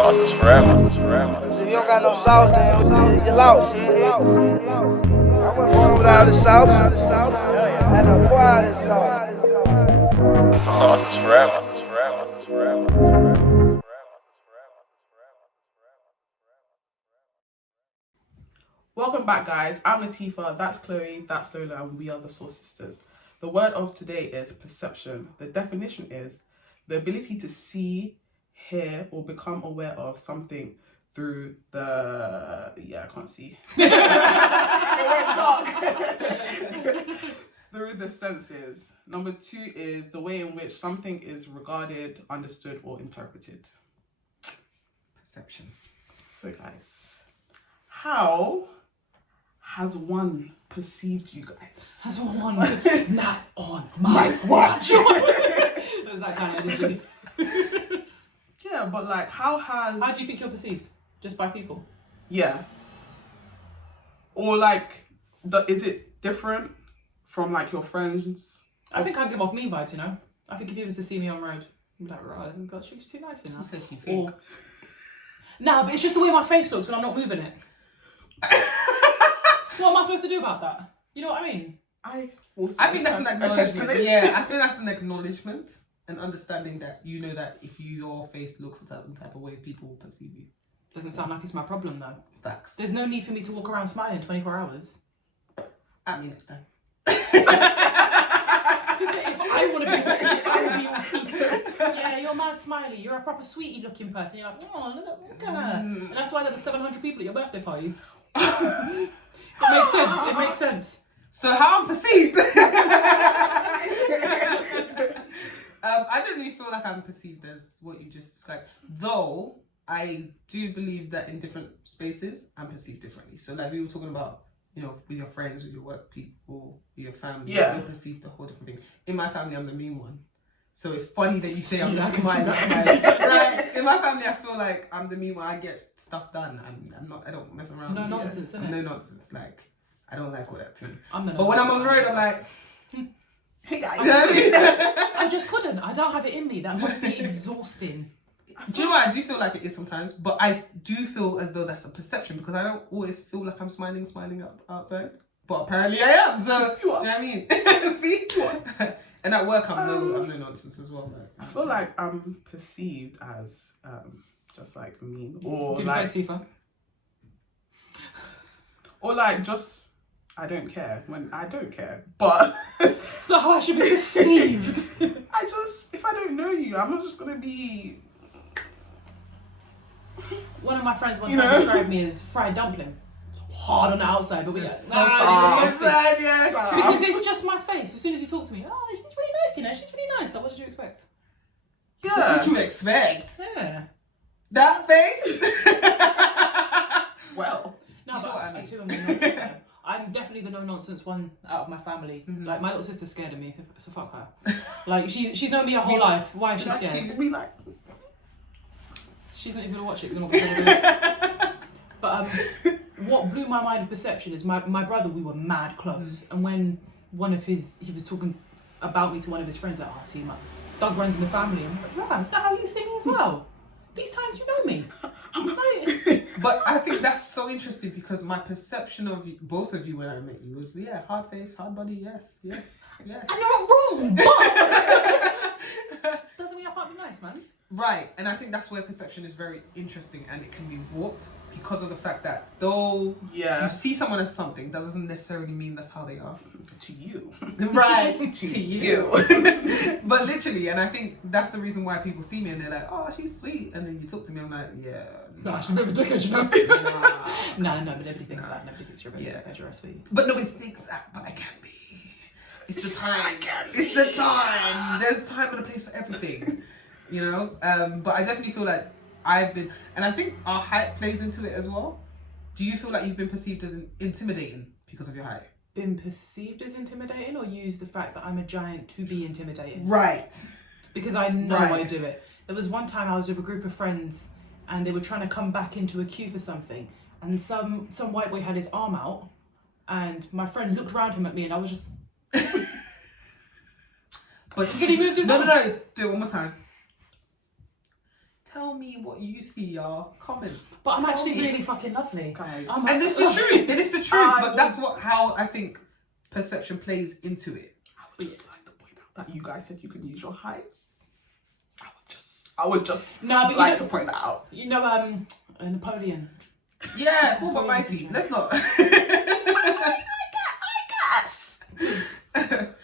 Sauce is forever. If you don't got no sauce, then you're lost. I wouldn't go without the sauce. I had to acquire this sauce. Sauce is forever. Welcome back, guys. I'm Latifa, that's Chloe, that's Lola, and we are the Sauce Sistas. The word of today is perception. The definition is the ability to see, hear, or become aware of something through the... I can't see. It went dark. Through the senses. Number 2 is the way in which something is regarded, understood, or interpreted. Perception. So, guys, how has one perceived you guys? Has one not on my watch? Was that kind of energy? Yeah, but like, how do you think you're perceived? Just by people? Yeah. Or like, is it different from like your friends? I think I'd give off me vibes, you know? I think if he was to see me on road, he'd be like, right, God, she's too nice in that. She says she think. Nah, but it's just the way my face looks when I'm not moving it. What am I supposed to do about that? You know what I mean? I think that's an acknowledgement. Yeah, I think that's an acknowledgement and understanding that you know that if your face looks a certain type of way, people will perceive you. Doesn't sound like it's my problem though. Facts. There's no need for me to walk around smiling 24 hours. At me next time. If I want to be all teeth, I will be all teeth. Yeah, you're mad smiley. You're a proper sweetie looking person. You're like, oh, look at her. And that's why there were 700 people at your birthday party. It makes sense. It makes sense. So how I'm perceived? I generally feel like I'm perceived as what you just described. Though I do believe that in different spaces I'm perceived differently. So like we were talking about, you know, with your friends, with your work people, with your family, you're perceived a whole different thing. In my family, I'm the mean one. So it's funny that you say I'm the smiley. Right? In my family, I feel like I'm the mean one. I get stuff done. I don't mess around. No nonsense, innit? No nonsense. Like, I don't like all that too. But when I'm on the road, I'm like, hey guys. You know what I mean? I just couldn't. I don't have it in me. That must be exhausting. Do you know what? I do feel like it is sometimes, but I do feel as though that's a perception because I don't always feel like I'm smiling up outside. But apparently I am. So do you know what I mean? See? And at work I'm no nonsense as well. Like, I feel like I'm perceived as just like mean or do like Tifa? Or like just I don't care when I don't care. But it's not how I should be perceived. if I don't know you, I'm not just gonna be. One of my friends one time described me as fried dumpling. Hard on the outside, but we're like, Soft. because it's just my face. As soon as you talk to me, oh, she's really nice, you know, she's really nice. Like, what did you expect? Yeah. What did you expect? Yeah. That face? Well. No, you know but what I mean. too, I'm no nonsense though. I'm definitely the no nonsense one out of my family. Mm-hmm. Like my little sister's scared of me, so fuck her. Like she's known me her whole life. Why is she scared? We like. She's not even gonna watch it because I'm not gonna do it. But what blew my mind of perception is my brother. We were mad close, and when he was talking about me to one of his friends, like, oh, see, my dog runs in the family. I'm like, right, is that how you see me as well? These times you know me. I'm like, but I think that's so interesting because my perception of you, both of you when I met you was hard face, hard body, yes. and you're not wrong, but doesn't mean I can't be nice, man. Right, and I think that's where perception is very interesting and it can be warped because of the fact that though you see someone as something, that doesn't necessarily mean that's how they are. To you. Right, to you. But literally, and I think that's the reason why people see me and they're like, oh, she's sweet. And then you talk to me, I'm like, yeah. No, she's a bit of a dickhead, you know? No, but nobody thinks that. Nobody thinks you're a bit of a dickhead, you're a sweetie. But nobody thinks that, but I can be. It's the time. It's the time. There's a time and a place for everything. You know, but I definitely feel like I've been, and I think our height plays into it as well. Do you feel like you've been perceived as intimidating because of your height? Been perceived as intimidating, or use the fact that I'm a giant to be intimidating? Right. Because I know I do it. There was one time I was with a group of friends and they were trying to come back into a queue for something, and some white boy had his arm out, and my friend looked round him at me, and I was just. But Did he move his arm? No. Do it one more time. Tell me what you see, y'all. Comment. But I'm Tell actually me. really fucking lovely. Guys. And it's the truth. It is the truth. But that's how I think perception plays into it. I would just like to point out that you guys said you could use your height. I would just No, but like to point that out. You know, Napoleon. Yeah, small but mighty. Let's not.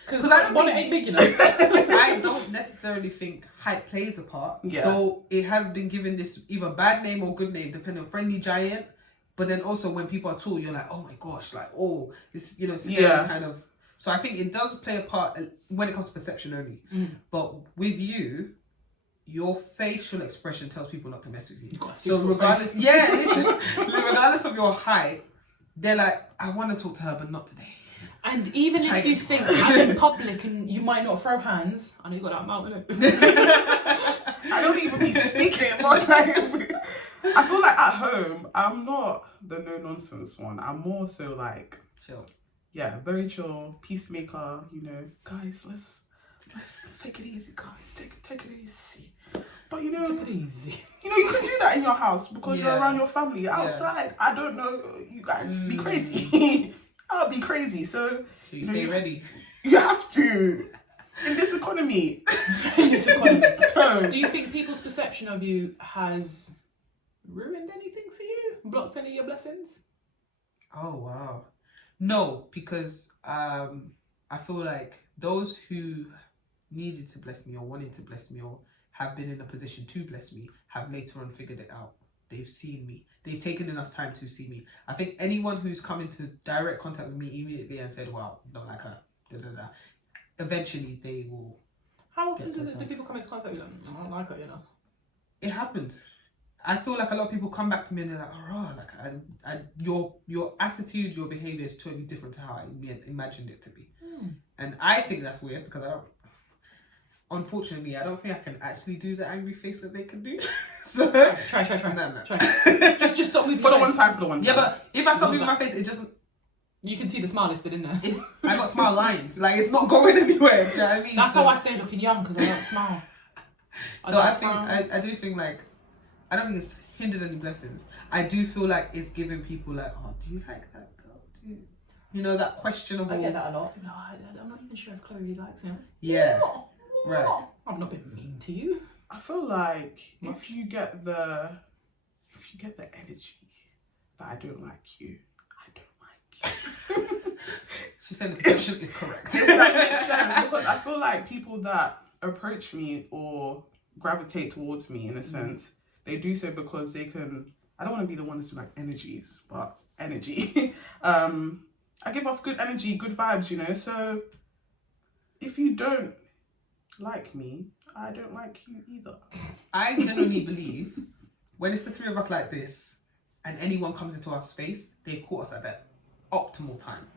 Because I don't ain't big, you know. I don't necessarily think height plays a part. Yeah. Though it has been given this either bad name or good name, depending on friendly giant. But then also when people are tall, you're like, oh my gosh, like, oh, it's, you know, scary kind of. So I think it does play a part when it comes to perception only. But with you, your facial expression tells people not to mess with you. So regardless, literally, regardless of your height, they're like, I want to talk to her, but not today. And even if you think I'm in public and you might not throw hands, I know you got that mouth, innit? I don't even be speaking, but I feel like at home, I'm not the no nonsense one. I'm more so like chill. Yeah, very chill, peacemaker. You know, guys, let's take it easy, guys. Take it easy. But you know, take it easy. You know, you can do that in your house because you're around your family. Outside, I don't know. You guys be crazy. I'll be crazy. So you stay ready. You have to. In this economy. Do you think people's perception of you has ruined anything for you? Blocked any of your blessings? Oh, wow. No, because I feel like those who needed to bless me or wanted to bless me or have been in a position to bless me have later on figured it out. They've seen me. They've taken enough time to see me. I think anyone who's come into direct contact with me immediately and said, wow, don't like her, eventually they will. How often do people come into contact with you? I don't like her, you know. It happened. I feel like a lot of people come back to me and they're like, oh, like your attitude, your behavior is totally different to how I imagined it to be. And I think that's weird because unfortunately, I don't think I can actually do the angry face that they can do. So try. No. Try. Just stop with for the one time. Yeah, but if I stop moving my face, it just. You can see the smile listed in there. I got smile lines. Like it's not going anywhere. Do you know what I mean? That's how I stay looking young because I don't smile. So I do think like I don't think it's hindered any blessings. I do feel like it's giving people like, oh, do you like that girl? Do you know that questionable? I get that a lot. People are like, I'm not even sure if Chloe likes him. Yeah. No, right. I've not been mean to you. I feel like if you get the energy that I don't like you, I don't like you. She said the perception is correct. That makes sense because I feel like people that approach me or gravitate towards me in a sense, they do so because they can. I don't want to be the one that's like energies, but energy. I give off good energy, good vibes, you know. So if you don't like me, I don't like you either. I genuinely believe when it's the three of us like this and anyone comes into our space, they've caught us at that optimal time.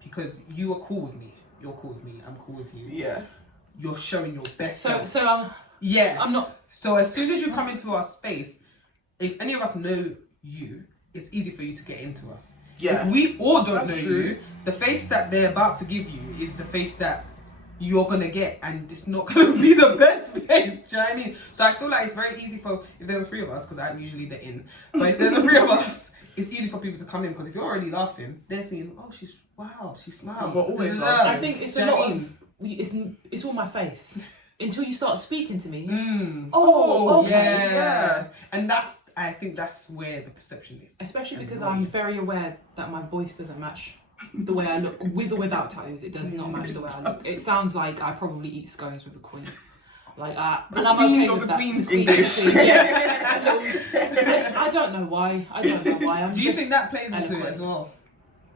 Because you are cool with me. You're cool with me. I'm cool with you. Yeah. You're showing your best self. So yeah. I'm not. So as soon as you come into our space, if any of us know you, it's easy for you to get into us. Yeah. If we all don't That's know true. you, the face that they're about to give you is the face that you're gonna get, and it's not gonna be the best face. Do you know what I mean? So I feel like it's very easy for if there's a three of us, because I'm usually the in. But if there's a three of us, it's easy for people to come in because if you're already laughing, they're seeing, oh, she smiles. We're always laughing. I think it's a lot of. It's all my face. Until you start speaking to me. Oh, okay. Yeah. And I think that's where the perception is. Especially because I'm very aware that my voice doesn't match the way I look. With or without tattoos, it does not match the way I look. It sounds like I probably eat scones with the queen. Like that. And I'm okay with that. Queen's English. Yeah. I don't know why. Do you think that plays into it as well?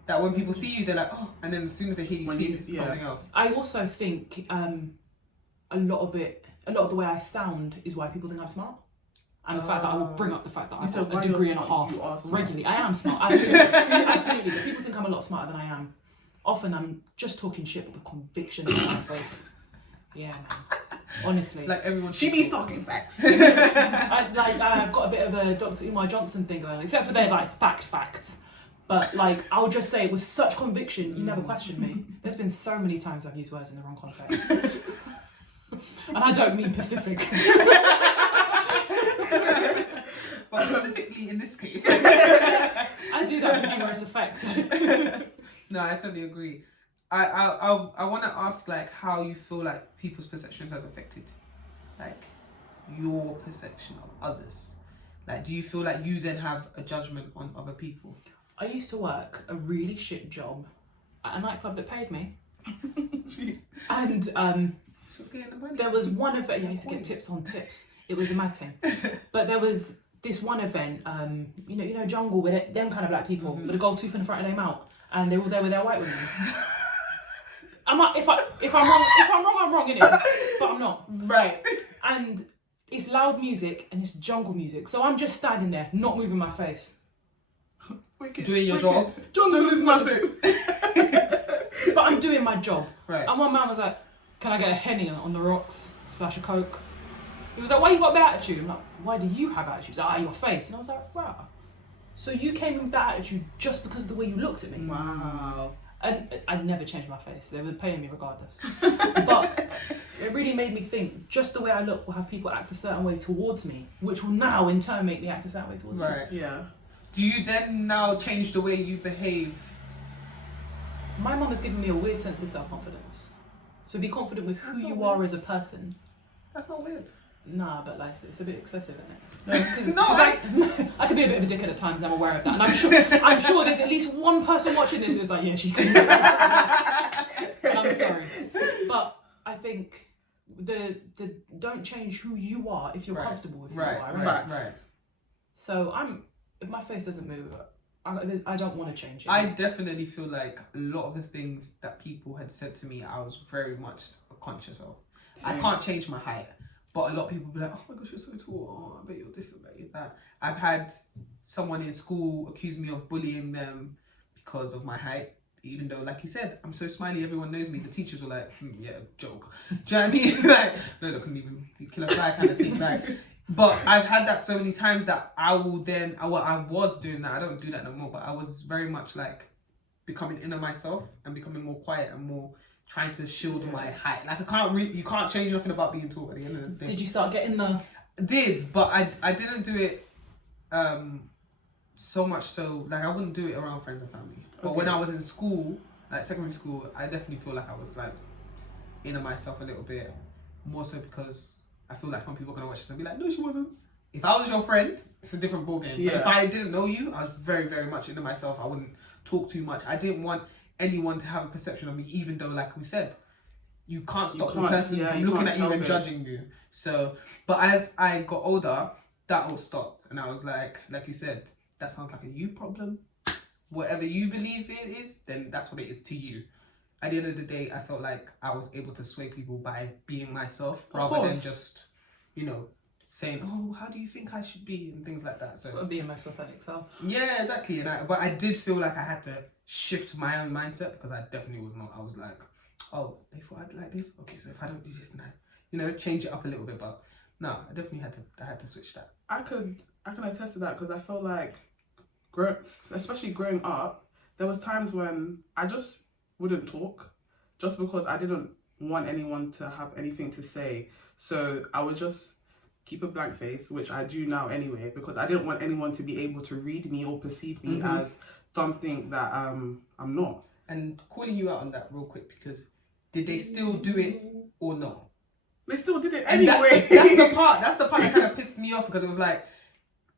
That when people see you, they're like, oh, and then as soon as they hear you speak, it's something else. I also think a lot of the way I sound is why people think I'm smart. And the fact that I will bring up the fact that I've got a degree and a half regularly. I am smart, absolutely. But people think I'm a lot smarter than I am. Often I'm just talking shit but with conviction in my face. Yeah, man. Honestly. Like everyone. She be talking facts. I've got a bit of a Dr. Umar Johnson thing going on, except for they're like facts. But like, I'll just say it with such conviction, you never question me. There's been so many times I've used words in the wrong context. And I don't mean Pacific. specifically in this case. I do that for humorous effect. No, I totally agree. I want to ask like how you feel like people's perceptions has affected like your perception of others. Like, do you feel like you then have a judgment on other people? I used to work a really shit job at a nightclub that paid me. And there was one event. Yeah, I used to get tips on tips. It was a mad thing. But there was this one event. You know, jungle with it. Them kind of black people with a gold tooth and a front of their mouth, and they were all there with their white women. If I'm wrong, I'm wrong, innit? But I'm not. Right. And it's loud music and it's jungle music. So I'm just standing there, not moving my face. Doing your job. Jungle is nothing. But I'm doing my job. Right. And one man was like, can I get a Henny on the rocks? Splash of Coke. He was like, why you got a bad attitude? I'm like, why do you have attitude? He's like, your face. And I was like, wow. So you came in with that attitude just because of the way you looked at me? Wow. And I'd never change my face. They were paying me regardless. But it really made me think, just the way I look will have people act a certain way towards me, which will now in turn make me act a certain way towards Right. you. Yeah. Do you then now change the way you behave? My mum has given me a weird sense of self-confidence. So be confident with who you are as a person. That's not weird. Nah, but like it's a bit excessive, isn't it? No, I could be a bit of a dickhead at times. I'm aware of that, and I'm sure there's at least one person watching this who's like, yeah, she can. And I'm sorry, but I think the don't change who you are if you're comfortable with who you are. Right. So if my face doesn't move, I don't want to change it. I definitely feel like a lot of the things that people had said to me, I was very much conscious of. I can't change my height. But a lot of people be like, oh my gosh, you're so tall. Oh, I bet you're this, I bet you're that. I've had someone in school accuse me of bullying them because of my height. Even though, like you said, I'm so smiley, everyone knows me. The teachers were like, yeah, joke. Do you know what I mean? Like, no, look, couldn't even kill a fly kind of thing. Like, but I've had that so many times that I was doing that. I don't do that no more. But I was very much like becoming inner myself and becoming more quiet and more trying to shield my height. Like you can't change nothing about being tall at the end of the day. Did you start getting the? Did, but I didn't do it so much so, like I wouldn't do it around friends and family. But when I was in school, like secondary school, I definitely feel like I was like inner myself a little bit. More so because I feel like some people are going to watch this and be like, no, she wasn't. If I was your friend, it's a different ballgame. Yeah. But if I didn't know you, I was very, very much into myself. I wouldn't talk too much. I didn't want anyone to have a perception of me, even though, like we said, you can't stop the person from looking at you and judging you. So, but as I got older, that all stopped. And I was like you said, that sounds like a you problem. Whatever you believe it is, then that's what it is to you. At the end of the day, I felt like I was able to sway people by being myself rather than just, saying, oh, how do you think I should be? And things like that. So Being my authentic self. Yeah, exactly. But I did feel like I had to shift my own mindset because I definitely was not. I was like, oh, they thought I'd like this? Okay, so if I don't do this, then change it up a little bit. But no, I definitely had to switch that. I can attest to that because I felt like, especially growing up, there was times when I just wouldn't talk just because I didn't want anyone to have anything to say. So I would just keep a blank face, which I do now anyway, because I didn't want anyone to be able to read me or perceive me as something that I'm not. And calling you out on that real quick, because did they still do it or no? They still did it And anyway. That's the part that kind of pissed me off, because it was like,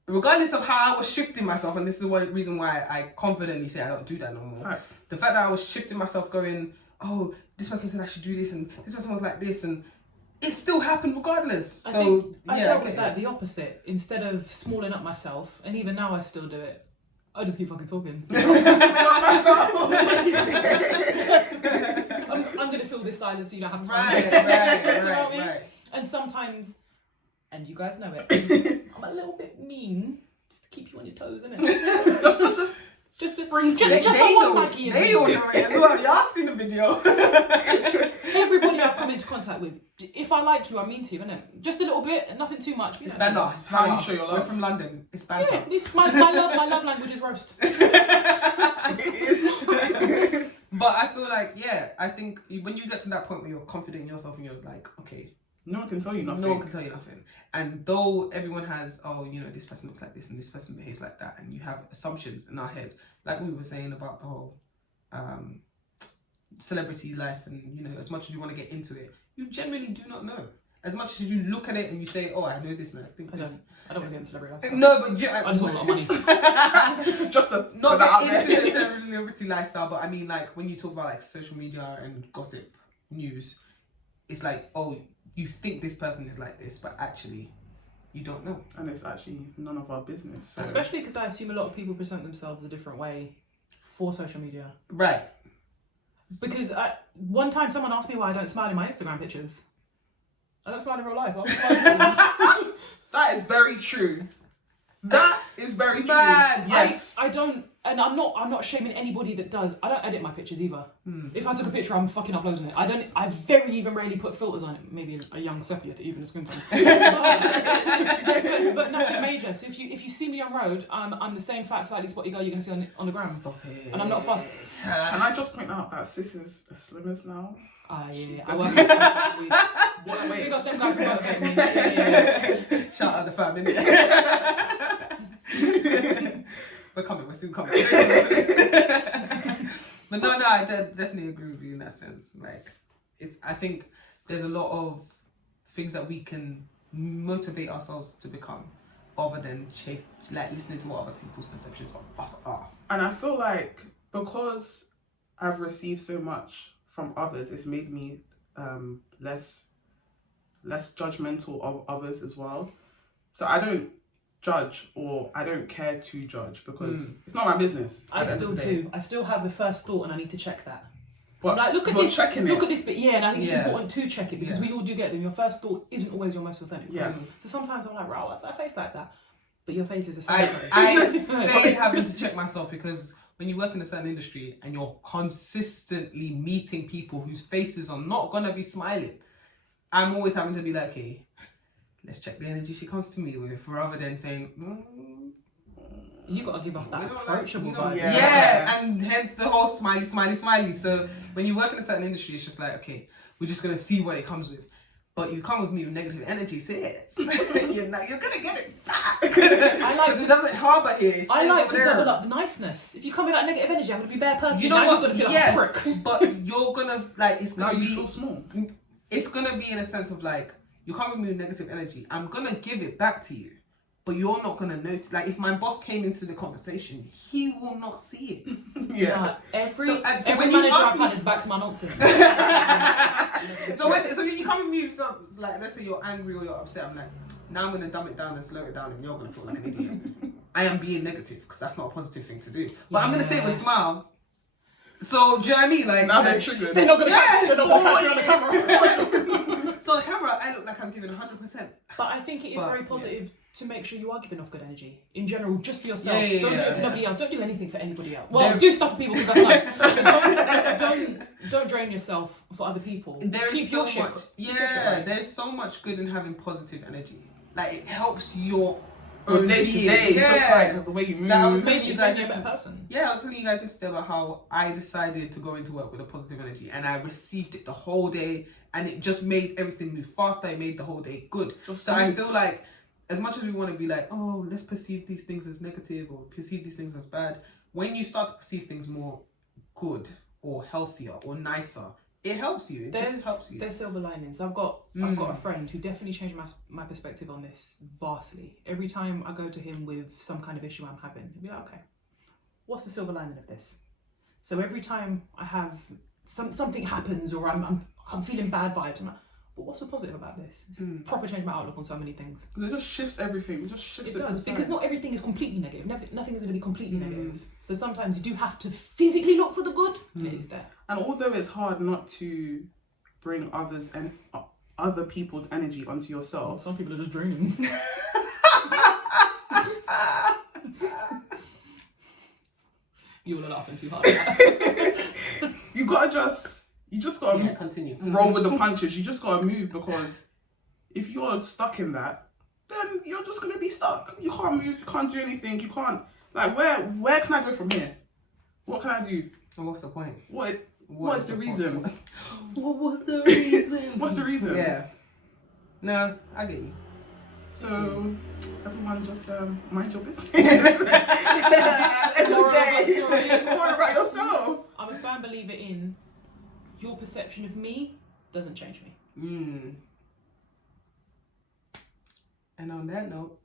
regardless of how I was shifting myself, and this is one reason why I confidently say I don't do that no more. Right. The fact that I was shifting myself going, oh, this person said I should do this, and this person was like this, and it still happened regardless. I dealt with that the opposite. Instead of smalling up myself, and even now I still do it, I just keep fucking talking. I'm going to fill this silence so you don't have time. Right. And sometimes, and you guys know it, I'm a little bit mean just to keep you on your toes, innit? Just one Maggie. They all know it as well. Y'all seen the video. Everybody I've come into contact with, if I like you, I mean to you, innit? Just a little bit, nothing too much. It's banter. It's how you show your love. We're from London. It's banter. Yeah, this my love language is roast. But I feel like, I think when you get to that point where you're confident in yourself and you're like, okay, No one can tell you nothing. No one can tell you nothing. And though everyone has, oh, you know, this person looks like this and this person behaves like that, and you have assumptions in our heads, like we were saying about the whole celebrity life, and, you know, as much as you want to get into it, you generally do not know. As much as you look at it and you say, oh, I know this and I think this. I don't want to get into celebrity lifestyle. No, but I just want a lot of money. Just to not put that out get there. into the celebrity lifestyle, but I mean, like, when you talk about like social media and gossip news, it's like, oh, you think this person is like this, but actually you don't know. And it's actually none of our business. So. Especially because I assume a lot of people present themselves a different way for social media. Right. Because one time someone asked me why I don't smile in my Instagram pictures. I don't smile in real life. That is very true. That is very true. Mad. Yes. I don't, and I'm not shaming anybody that does. I don't edit my pictures either. If I took a picture, I'm fucking uploading it. I very even rarely put filters on it. Maybe a young sepia to even the skin tone. but nothing major. So if you see me on road, I'm the same fat, slightly spotty girl you're gonna see on the gram. Stop it. And I'm not fussed. Can I just point out that Sis is as slim as now? Yeah. I work with What a we waste. got them guys who motivate me. Yeah. Shout out the fam, innit? We're coming, we're soon coming. But no, I definitely agree with you in that sense. Like, I think there's a lot of things that we can motivate ourselves to become, other than like listening to what other people's perceptions of us are. And I feel like because I've received so much from others, it's made me less judgmental of others as well. So I don't judge, or I don't care to judge, because it's not my business. I still do. I still have the first thought, and I need to check that. But Like, look at you're this. checking Look it. at this bit. Yeah, and I think it's Yeah. important to check it, because we all do get them. Your first thought isn't always your most authentic. Yeah. So sometimes I'm like, wow, what's that face like that? But your face is the same. I stay having to check myself, because when you work in a certain industry and you're consistently meeting people whose faces are not gonna be smiling, I'm always having to be like, hey, let's check the energy she comes to me with, rather than saying, You gotta give off that you know, approachable like, vibe. yeah, and hence the whole smiley. So when you work in a certain industry, it's just like, okay, we're just gonna see what it comes with. But you come with me with negative energy, sis. you're gonna get it back. Because it doesn't harbour here. I like to double up the niceness. If you come with that negative energy, I'm gonna be bare perky. You know now what? You're gonna feel Yes, like a prick. but you're gonna like it's Now gonna you be feel small. it's gonna be in a sense of like, you come with me with negative energy, I'm gonna give it back to you, but you're not gonna notice. Like, if my boss came into the conversation, he will not see it. Yeah. Nah, every So every when you manager ask I've had me- is back to my nonsense. So when you come with me with some, like, let's say you're angry or you're upset, I'm like, now I'm gonna dumb it down and slow it down, and you're gonna feel like an idiot. I am being negative, because that's not a positive thing to do. But I'm gonna say it with a smile. So do you know what I mean? Like, Now they're triggered. They're not gonna Yeah. they're not gonna catch me on the camera. so on camera, I look like I'm giving 100%. But I think it is But, very positive to make sure you are giving off good energy in general, just for yourself. Yeah, Don't do it for yeah. nobody else. Don't do anything for anybody else. Well, There- do stuff for people because that's nice. But don't drain yourself for other people. There is Keep so your shit- much. keep your shit right. There's so much good in having positive energy. Like, it helps your Or own day to being. day, Yeah. just like the way you move. Like, I was Maybe telling you it's guys making you a yesterday. better person. Yeah, I was telling you guys yesterday about how I decided to go into work with a positive energy, and I received it the whole day, and it just made everything move faster. It made the whole day good. Just So I smooth. feel like, as much as we want to be like, oh, let's perceive these things as negative or perceive these things as bad, when you start to perceive things more good or healthier or nicer, it helps you. It just helps you. There's silver linings. I've got a friend who definitely changed my perspective on this vastly. Every time I go to him with some kind of issue I'm having, he'll be like, okay, what's the silver lining of this? So every time I have something happens, or I'm feeling bad vibes, I'm like, but what's the positive about this? It's proper changed my outlook on so many things. It just shifts everything. It just shifts It it to does, the because side. not everything is completely negative. Nothing is going to be completely negative. So sometimes you do have to physically look for the good, and it is there. And although it's hard not to bring others and other people's energy onto yourself, Some people are just draining. You all are laughing too hard. you just gotta Continue. roll with the punches. You just gotta move, because if you're stuck in that, then you're just gonna be stuck. You can't move. You can't do anything. You can't, like, where can I go from here? What can I do? And what's the point? What's the reason? What was the reason? What's the reason? Yeah. No, I get you. So everyone just mind your business. At the end of the day, more about yourself. I'm a firm believer in your perception of me doesn't change me. And on that note,